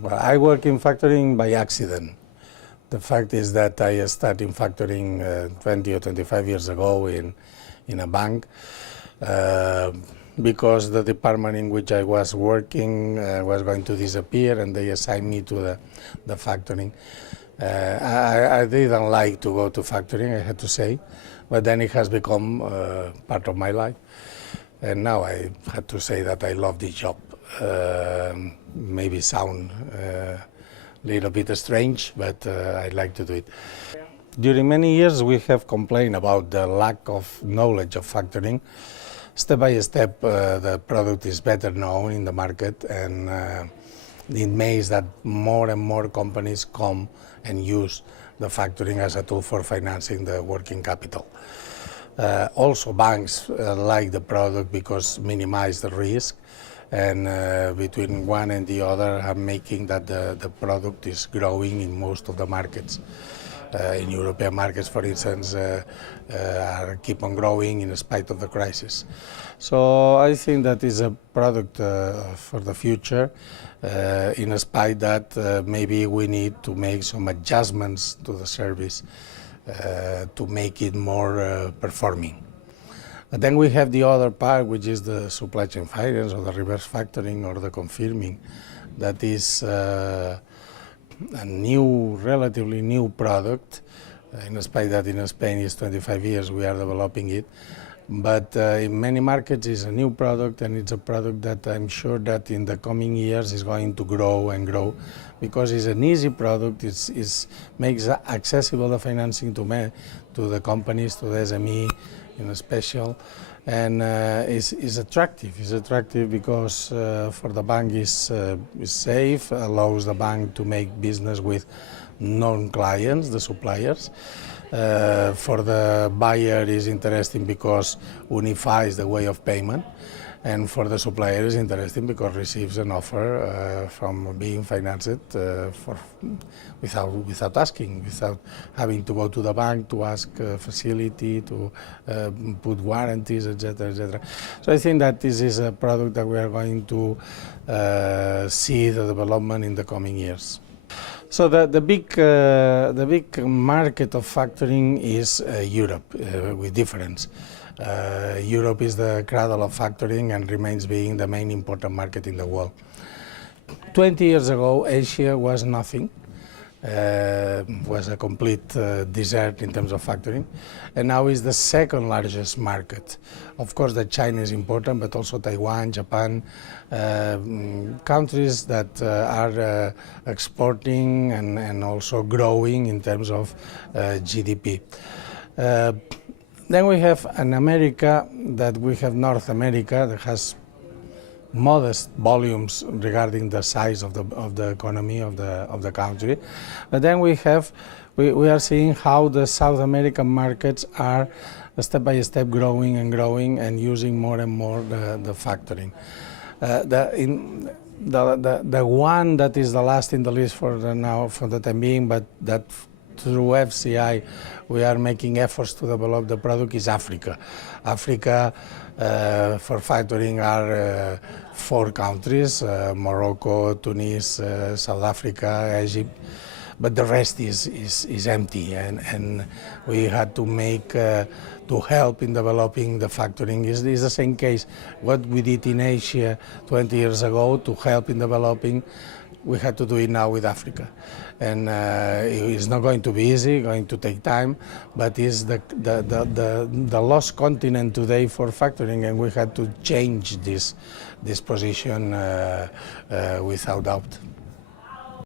Well, I work in factoring by accident. The fact is that I started in factoring 20 or 25 years ago in a bank because the department in which I was working was going to disappear, and they assigned me to the factoring. I didn't like to go to factoring, I had to say, but then it has become part of my life. And now I had to say that I love this job. Maybe sound a little bit strange, but I like to do it. During many years we have complained about the lack of knowledge of factoring. Step by step the product is better known in the market, and it means that more and more companies come and use the factoring as a tool for financing the working capital. Also banks like the product because minimize the risk, and between one and the other are making that the product is growing in most of the markets. In European markets, for instance, keep on growing in spite of the crisis. So I think that is a product for the future, in spite that maybe we need to make some adjustments to the service to make it more performing. But then we have the other part, which is the supply chain finance or the reverse factoring or the confirming. That is a relatively new product, in spite that in Spain is 25 years we are developing it. But in many markets it's a new product, and it's a product that I'm sure that in the coming years is going to grow and grow, because it's an easy product, it makes accessible the financing to the companies, to the SME in special, and is attractive. It's attractive because for the bank is safe, allows the bank to make business with known clients, the suppliers. For the buyer is interesting because unifies the way of payment, and for the supplier is interesting because receives an offer from being financed without asking, without having to go to the bank to ask facility, to put warranties, etc., etc. So I think that this is a product that we are going to see the development in the coming years. So the big market of factoring is Europe, with difference. Europe is the cradle of factoring and remains being the main important market in the world. 20 years ago, Asia was nothing. Was a complete desert in terms of factoring, and now is the second largest market. Of course, that China is important, but also Taiwan, Japan, countries that are exporting and also growing in terms of GDP. Then we have an America, that we have North America, that has modest volumes regarding the size of the economy of the country, but then we are seeing how the South American markets are step by step growing and using more and more the factoring. The one that is the last in the list for the time being, but that through FCI we are making efforts to develop the product, is Africa. Africa for factoring are 4 countries, Morocco, Tunis, South Africa, Egypt, but the rest is empty, and we had to make to help in developing the factoring. Is the same case what we did in Asia 20 years ago to help in developing. We had to do it now with Africa, and it's not going to be easy, going to take time, but it's the lost continent today for factoring, and we had to change this position without doubt.